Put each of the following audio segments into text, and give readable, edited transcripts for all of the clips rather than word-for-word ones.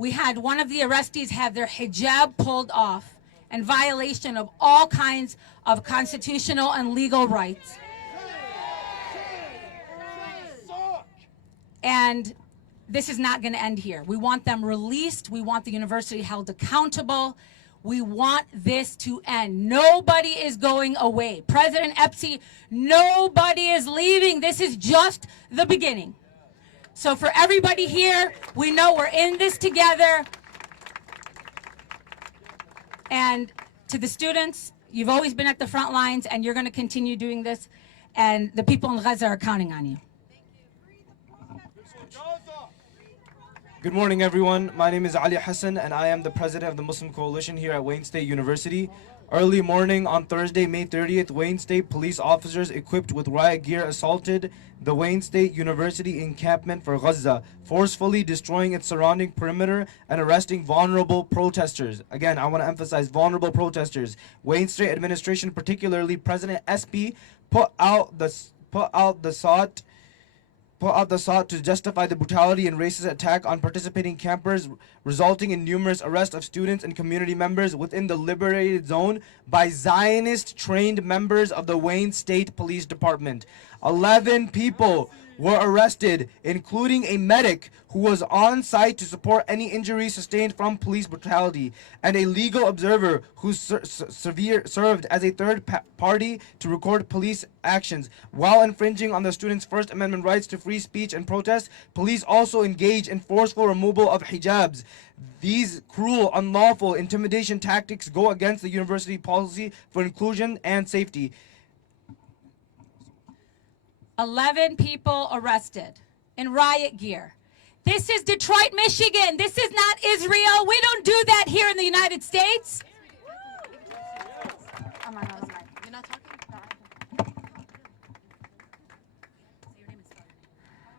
we had one of the arrestees have their hijab pulled off in violation of all kinds of constitutional and legal rights. And this is not going to end here. We want them released. We want the university held accountable. We want this to end. Nobody is going away. President Epsi, nobody is leaving. This is just the beginning. So for everybody here, we know we're in this together. And to the students, you've always been at the front lines, and you're going to continue doing this. And the people in Gaza are counting on you. Good morning, everyone. My name is Ali Hassan, and I am the president of the Muslim Coalition here at Wayne State University. Early morning on Thursday, May 30th, Wayne State police officers equipped with riot gear assaulted the Wayne State University encampment for Gaza, forcefully destroying its surrounding perimeter and arresting vulnerable protesters. Again, I want to emphasize vulnerable protesters. Wayne State administration, particularly President SP, put out the SOT to justify the brutality and racist attack on participating campers, resulting in numerous arrests of students and community members within the liberated zone by Zionist-trained members of the Wayne State Police Department. 11 people were arrested, including a medic who was on site to support any injuries sustained from police brutality, and a legal observer who served as a third party to record police actions. While infringing on the students' First Amendment rights to free speech and protest, police also engaged in forceful removal of hijabs. These cruel, unlawful intimidation tactics go against the university policy for inclusion and safety. 11 people arrested in riot gear. This is Detroit, Michigan. This is not Israel. We don't do that here in the United States.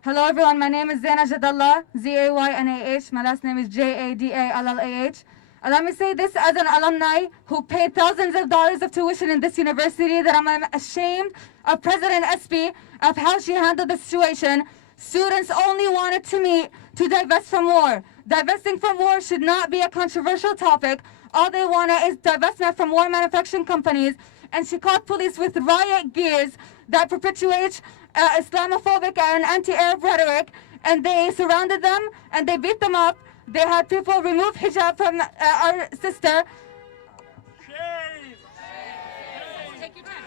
Hello everyone, my name is Zaina Jadallah, Z-A-Y-N-A-H. My last name is J-A-D-A-L-L-A-H. Let me say this as an alumni who paid thousands of dollars of tuition in this university, that I'm ashamed of President Espy, of how she handled the situation. Students only wanted to meet to divest from war. Divesting from war should not be a controversial topic. All they wanted is divestment from war manufacturing companies. And she caught police with riot gears that perpetuate Islamophobic and anti-Arab rhetoric. And they surrounded them and they beat them up. They had people remove hijab from our sister. Take your time.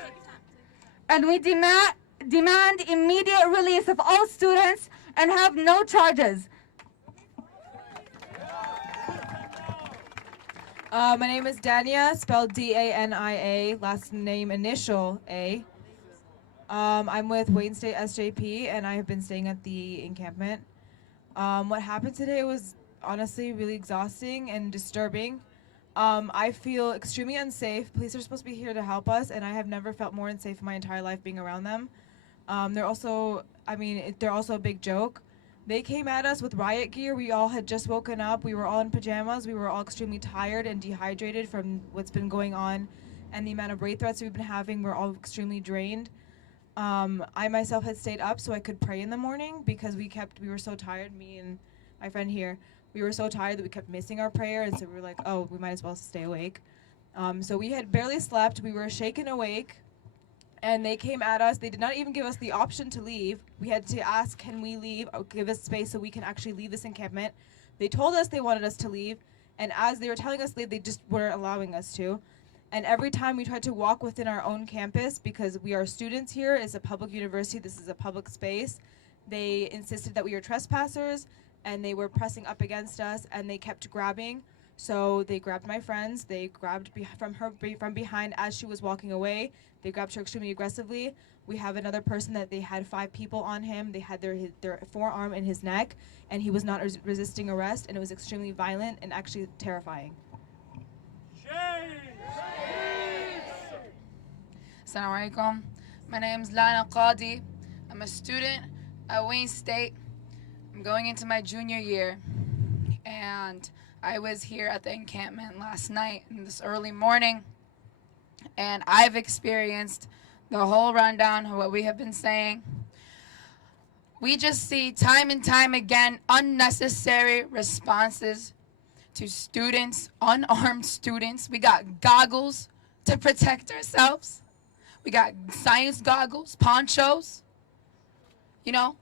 And we demand immediate release of all students and have no charges. My name is Dania, spelled D-A-N-I-A, last name initial A. I'm with Wayne State SJP, and I have been staying at the encampment. What happened today was honestly really exhausting and disturbing. I feel extremely unsafe. Police are supposed to be here to help us, and I have never felt more unsafe in my entire life being around them. They're also a big joke. They came at us with riot gear. We all had just woken up. We were all in pajamas. We were all extremely tired and dehydrated from what's been going on, and the amount of rape threats we've been having. We're all extremely drained. I myself had stayed up so I could pray in the morning because we were so tired, me and my friend here. We were so tired that we kept missing our prayer, and so we were like, oh, we might as well stay awake. So we had barely slept. We were shaken awake, and they came at us. They did not even give us the option to leave. We had to ask, can we leave? Or give us space so we can actually leave this encampment. They told us they wanted us to leave, and as they were telling us to leave, they just weren't allowing us to. And every time we tried to walk within our own campus, because we are students here, it's a public university, this is a public space, they insisted that we were trespassers, and they were pressing up against us, and they kept grabbing. So they grabbed my friends. They grabbed from behind as she was walking away. They grabbed her extremely aggressively. We have another person that they had 5 people on him. They had their forearm in his neck, and he was not resisting arrest, and it was extremely violent and actually terrifying. Assalamu alaikum. My name is Lana Qadi. I'm a student at Wayne State. I'm going into my junior year, and I was here at the encampment last night and this early morning, and I've experienced the whole rundown of what we have been saying. We just see time and time again unnecessary responses to students, unarmed students. We got goggles to protect ourselves. We got science goggles, ponchos. You know,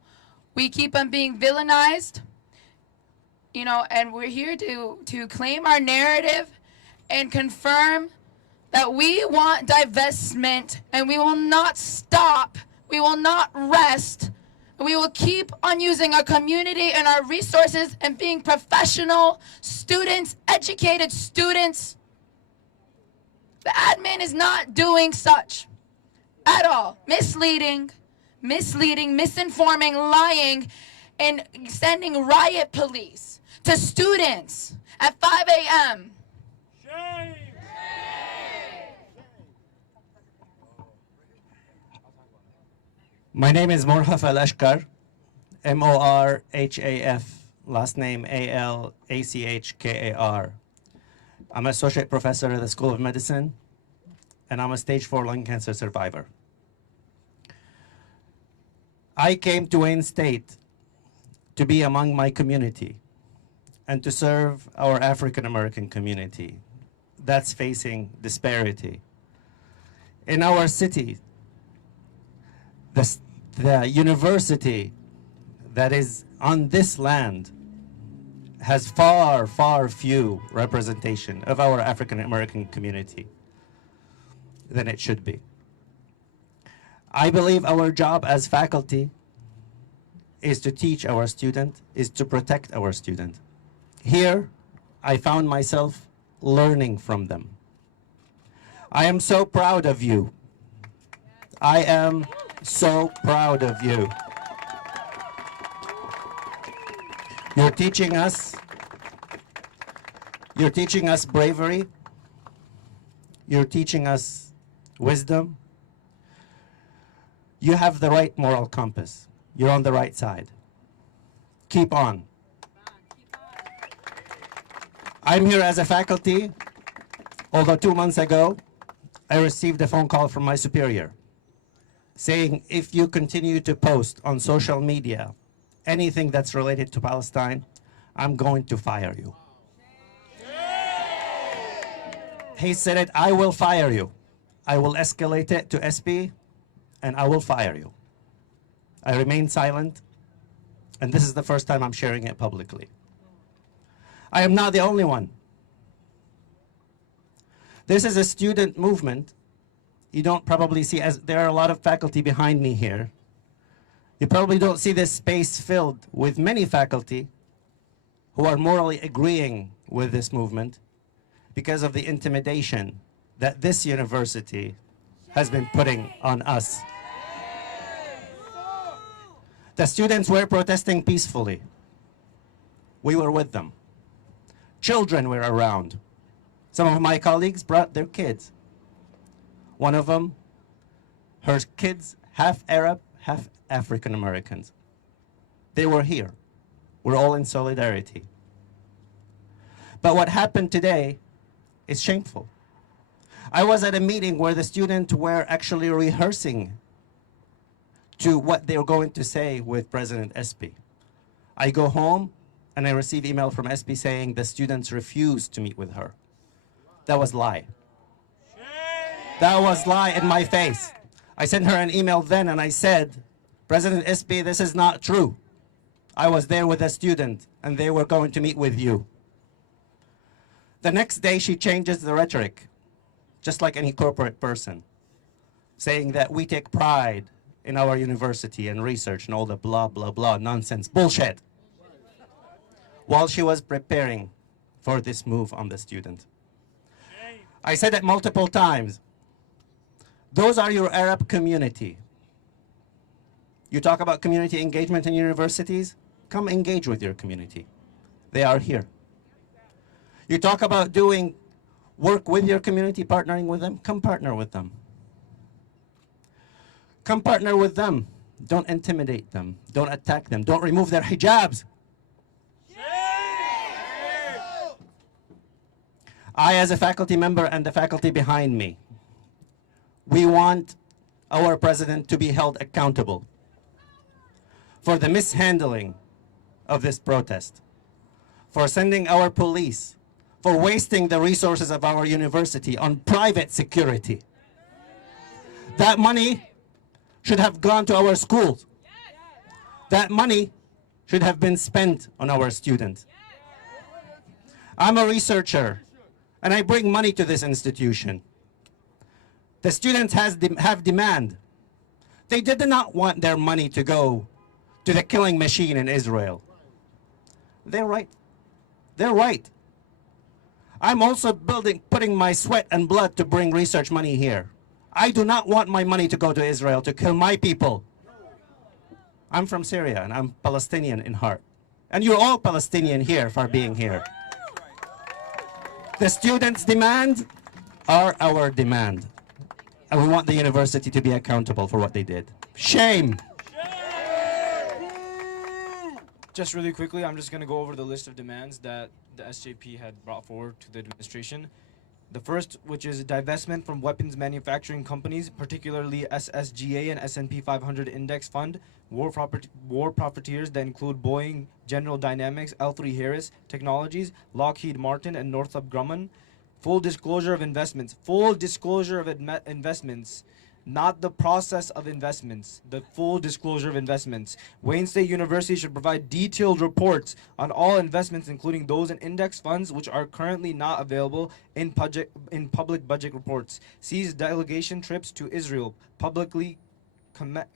we keep on being villainized. You know, and we're here to claim our narrative and confirm that we want divestment, and we will not stop. We will not rest. We will keep on using our community and our resources and being professional students, educated students. The admin is not doing such at all. Misleading, misinforming, lying, and sending riot police to students at 5 a.m. Shame! My name is Morhaf Al-Ashkar, M-O-R-H-A-F, last name A-L-A-C-H-K-A-R. I'm associate professor at the School of Medicine, and I'm a stage 4 lung cancer survivor. I came to Wayne State to be among my community and to serve our African American community that's facing disparity. In our city, the university that is on this land has far, far few representation of our African American community than it should be. I believe our job as faculty is to teach our student, is to protect our student. Here, I found myself learning from them. I am so proud of you. I am so proud of you. You're teaching us bravery. You're teaching us wisdom. You have the right moral compass. You're on the right side. Keep on. I'm here as a faculty, although 2 months ago, I received a phone call from my superior saying, if you continue to post on social media anything that's related to Palestine, I'm going to fire you. He said it, I will fire you. I will escalate it to SP, and I will fire you. I remained silent, and this is the first time I'm sharing it publicly. I am not the only one. This is a student movement. You don't probably see, as there are a lot of faculty behind me here. You probably don't see this space filled with many faculty who are morally agreeing with this movement because of the intimidation that this university has been putting on us. The students were protesting peacefully. We were with them. Children were around. Some of my colleagues brought their kids. One of them, her kids, half Arab, half African Americans. They were here. We're all in solidarity. But what happened today is shameful. I was at a meeting where the students were actually rehearsing to what they were going to say with President SP. I go home and I receive email from SP saying the students refused to meet with her. That was lie. That was lie in my face. I sent her an email then and I said, President SP, this is not true. I was there with a student and they were going to meet with you. The next day she changes the rhetoric, just like any corporate person, saying that we take pride in our university and research and all the blah, blah, blah nonsense, bullshit, while she was preparing for this move on the student. I said it multiple times. Those are your Arab community. You talk about community engagement in universities, come engage with your community. They are here. You talk about doing work with your community, partnering with them, come partner with them. Come partner with them. Don't intimidate them. Don't attack them. Don't remove their hijabs. I, as a faculty member and the faculty behind me, we want our president to be held accountable for the mishandling of this protest, for sending our police for wasting the resources of our university on private security. That money should have gone to our schools. That money should have been spent on our students. I'm a researcher, and I bring money to this institution. The students have demand. They did not want their money to go to the killing machine in Israel. They're right. They're right. I'm also putting my sweat and blood to bring research money here. I do not want my money to go to Israel to kill my people. I'm from Syria, and I'm Palestinian in heart. And you're all Palestinian here for being here. The students' demand are our demand. And we want the university to be accountable for what they did. Shame! Just really quickly, I'm just going to go over the list of demands that the SJP had brought forward to the administration. The first, which is divestment from weapons manufacturing companies, particularly SSGA and S&P 500 Index Fund, war profiteers that include Boeing, General Dynamics, L3Harris Technologies, Lockheed Martin, and Northrop Grumman. Full disclosure of investments. Full disclosure of investments. Not the process of investments, the full disclosure of investments. Wayne State University should provide detailed reports on all investments, including those in index funds, which are currently not available in public budget reports. Cease delegation trips to Israel. Publicly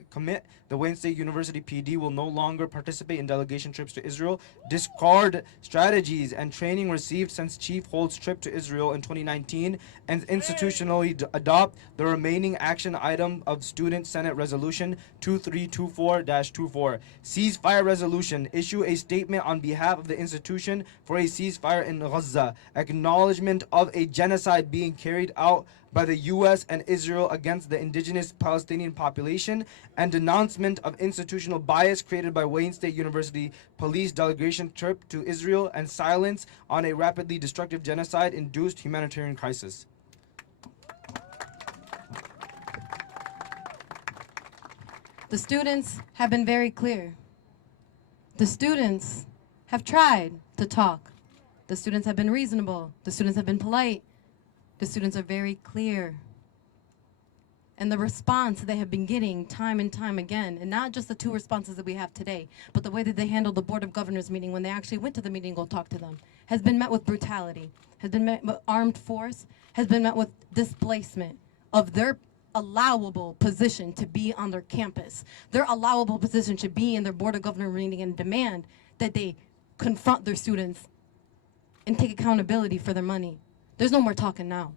commit the Wayne State University PD will no longer participate in delegation trips to Israel. Discard strategies and training received since Chief Holt's trip to Israel in 2019 and institutionally adopt the remaining action item of Student Senate Resolution 2324-24. Ceasefire resolution. Issue a statement on behalf of the institution for a ceasefire in Gaza. Acknowledgement of a genocide being carried out by the U.S. and Israel against the indigenous Palestinian population, and denouncement of institutional bias created by Wayne State University police delegation trip to Israel, and silence on a rapidly destructive genocide-induced humanitarian crisis. The students have been very clear. The students have tried to talk. The students have been reasonable. The students have been polite. The students are very clear. And the response they have been getting time and time again, and not just the two responses that we have today, but the way that they handled the Board of Governors meeting when they actually went to the meeting to go talk to them, has been met with brutality, has been met with armed force, has been met with displacement of their allowable position to be on their campus. Their allowable position should be in their Board of Governors meeting and demand that they confront their students and take accountability for their money. There's no more talking now.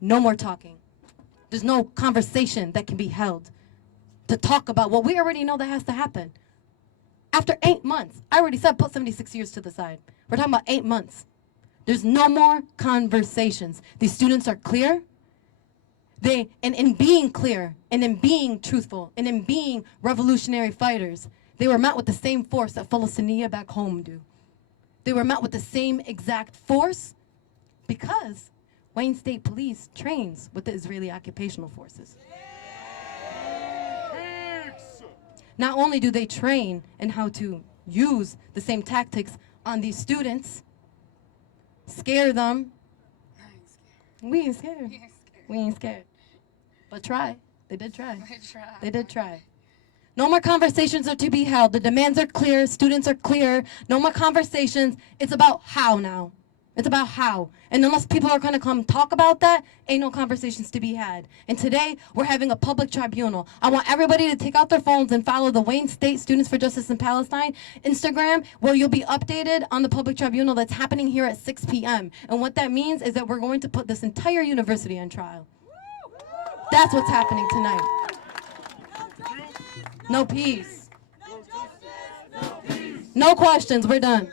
No more talking. There's no conversation that can be held to talk about what we already know that has to happen. After 8 months, I already said put 76 years to the side. We're talking about 8 months. There's no more conversations. These students are clear. And in being clear, and in being truthful, and in being revolutionary fighters, they were met with the same force that Palestinians back home do. They were met with the same exact force because Wayne State Police trains with the Israeli occupational forces. Not only do they train in how to use the same tactics on these students, scare them. We ain't scared. We ain't scared. But try. They did try. They did try. No more conversations are to be held. The demands are clear. Students are clear. No more conversations. It's about how now. It's about how. And unless people are going to come talk about that, ain't no conversations to be had. And today, we're having a public tribunal. I want everybody to take out their phones and follow the Wayne State Students for Justice in Palestine Instagram, where you'll be updated on the public tribunal that's happening here at 6 p.m. And what that means is that we're going to put this entire university on trial. That's what's happening tonight. No peace. No questions. We're done.